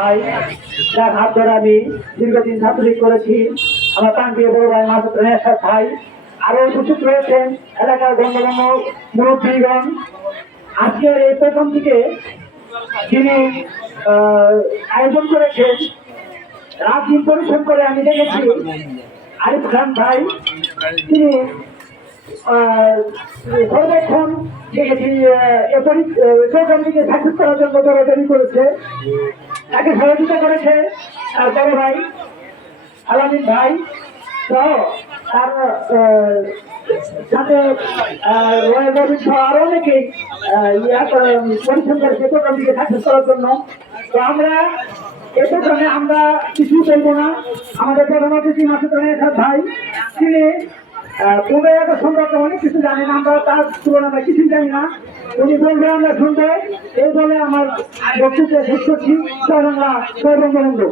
ভাই, যার হাত ধরে আমি দীর্ঘদিন ছাত্রলীগ করেছি, আমার প্রান্তীয় বড় ভাই মাসুদ রেশাদ ভাই, আরো উপস্থিত রয়েছেন এলাকার গণ্যমান্য মুরব্বীগণ। আজকের এই প্রথম থেকে যিনি আয়োজন করেছেন, রাত দিন পরিশ্রম করে আমি দেখেছি আরিফ খান ভাই, তিনি সর্বক্ষণ দেখেছি প্রোগ্রামটিকে সাকসেস করার জন্য দৌড়াদৌড়ি করেছে, তাকে সহযোগিতা করেছে তার বড় ভাই আলামিন ভাই সহ তার সাথে আরো অনেকেই পরিশ্রম করেছে প্রোগ্রামটিকে সাকসেস করার জন্য। তো আমরা এই প্রোগ্রামে আমরা কিছু বলবো না। আমাদের প্রধান অতিথি মাসুদ রেশাদ ভাই, তিনি 15 আগস্ট সম্পর্কে অনেক কিছু জানেন, আমরা তার তুলনায় কিছুই জানি না। উনি বলবে আমরা শুনবো, এই বলে আমার বক্তব্য শেষ করছি। জয় বাংলা, জয় বঙ্গবন্ধু।